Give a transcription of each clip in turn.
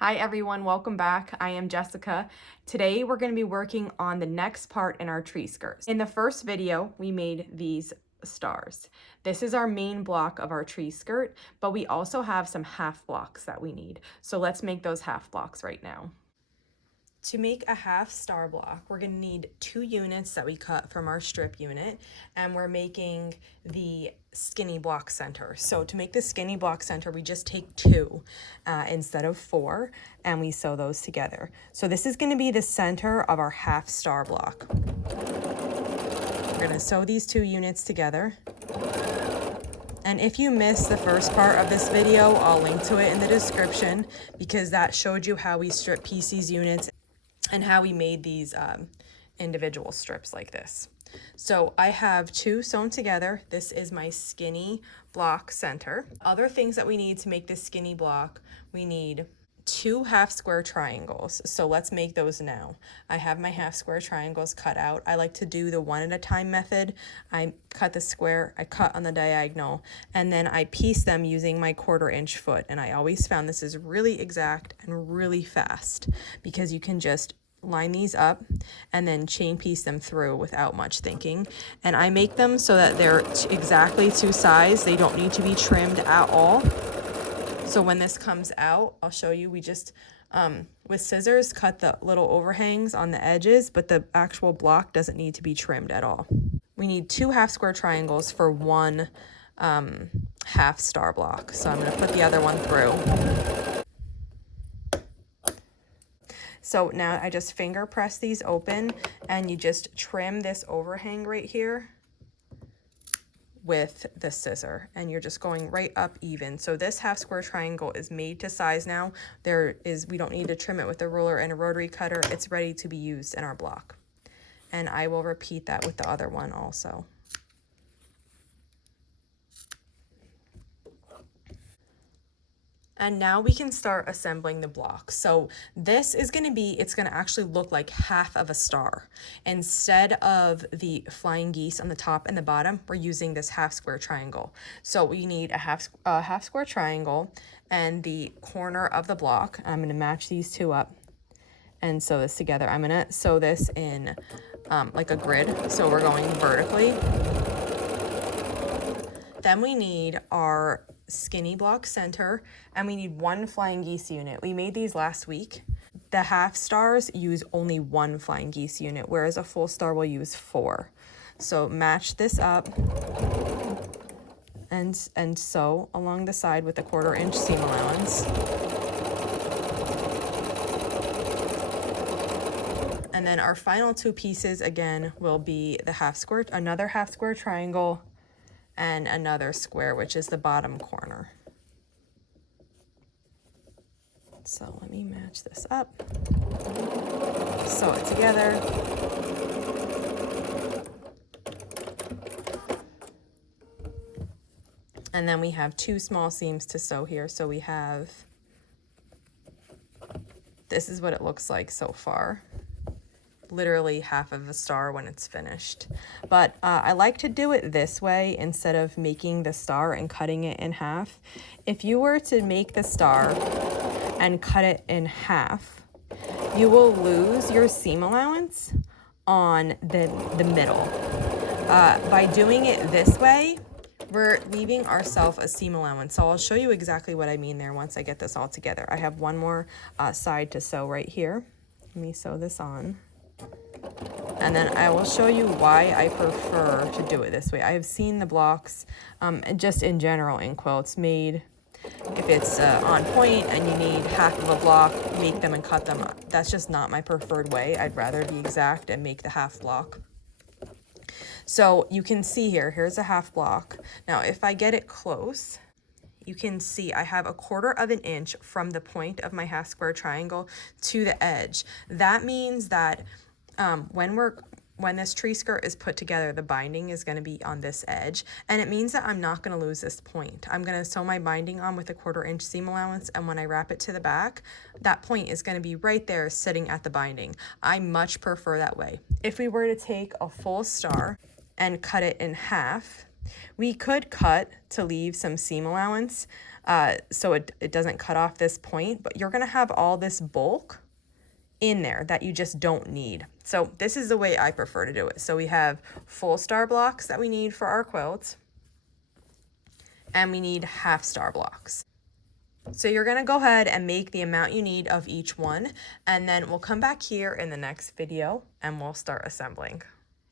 Hi everyone, welcome back. I am Jessica. Today we're going to be working on the next part in our tree skirts. In the first video, we made these stars. This is our main block of our tree skirt, but we also have some half blocks that we need. So let's make those half blocks right now. To make a half star block, we're going to need 2 units that we cut from our strip unit, and we're making the skinny block center. So to make the skinny block center, we just take 2 instead of 4, and we sew those together. So this is going to be the center of our half star block. We're going to sew these 2 units together. And if you missed the first part of this video, I'll link to it in the description because that showed you how we strip piece these units and how we made these individual strips like this. So I have 2 sewn together. This is my skinny block center. Other things that we need to make this skinny block, we need 2 half square triangles. So let's make those now. I have my half square triangles cut out. I like to do the one at a time method. I cut the square, I cut on the diagonal, and then I piece them using my 1/4 inch foot. And I always found this is really exact and really fast because you can just line these up and then chain piece them through without much thinking. And I make them so that they're exactly to size. They don't need to be trimmed at all. So when this comes out, I'll show you, we just, with scissors, cut the little overhangs on the edges, but the actual block doesn't need to be trimmed at all. We need 2 half square triangles for 1 half star block. So I'm going to put the other one through. So now I just finger press these open, and you just trim this overhang right here with the scissor, and you're just going right up even. So this half square triangle is made to size now. We don't need to trim it with a ruler and a rotary cutter. It's ready to be used in our block. And I will repeat that with the other one also. And now we can start assembling the block. So this is going to be, it's going to actually look like half of a star. Instead of the flying geese on the top and the bottom, we're using this half square triangle. So we need a half square triangle and the corner of the block. I'm going to match these 2 up and sew this together. I'm going to sew this in like a grid. So we're going vertically. Then we need our skinny block center, and we need 1 flying geese unit. We made these last week. The half stars use only 1 flying geese unit, whereas a full star will use 4. So match this up and sew along the side with a 1/4 inch seam allowance. And then our final 2 pieces again will be the another half square triangle and another square, which is the bottom corner. So let me match this up, sew it together. And then we have 2 small seams to sew here. So we have, this is what it looks like so far. Literally half of a star when it's finished. But I like to do it this way instead of making the star and cutting it in half. If you were to make the star and cut it in half, you will lose your seam allowance on the middle. By doing it this way, we're leaving ourselves a seam allowance. So I'll show you exactly what I mean there once I get this all together. I have one more side to sew right here. Let me sew this on. And then I will show you why I prefer to do it this way. I have seen the blocks, just in general in quilts, made, if it's on point and you need half of a block, make them and cut them. That's just not my preferred way. I'd rather be exact and make the half block. So you can see here's a half block. Now if I get it close, you can see I have a 1/4 inch from the point of my half square triangle to the edge. That means that when this tree skirt is put together, the binding is going to be on this edge, and it means that I'm not going to lose this point. I'm going to sew my binding on with a 1/4 inch seam allowance, and when I wrap it to the back, that point is going to be right there sitting at the binding. I much prefer that way. If we were to take a full star and cut it in half, we could cut to leave some seam allowance, so it doesn't cut off this point, but you're gonna have all this bulk in there that you just don't need. So this is the way I prefer to do it. So we have full star blocks that we need for our quilt, and we need half star blocks. So you're gonna go ahead and make the amount you need of each one, and then we'll come back here in the next video and we'll start assembling.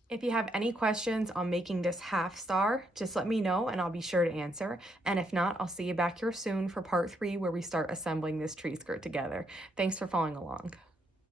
If you have any questions on making this half star, just let me know and I'll be sure to answer. And if not, I'll see you back here soon for part 3 where we start assembling this tree skirt together. Thanks for following along.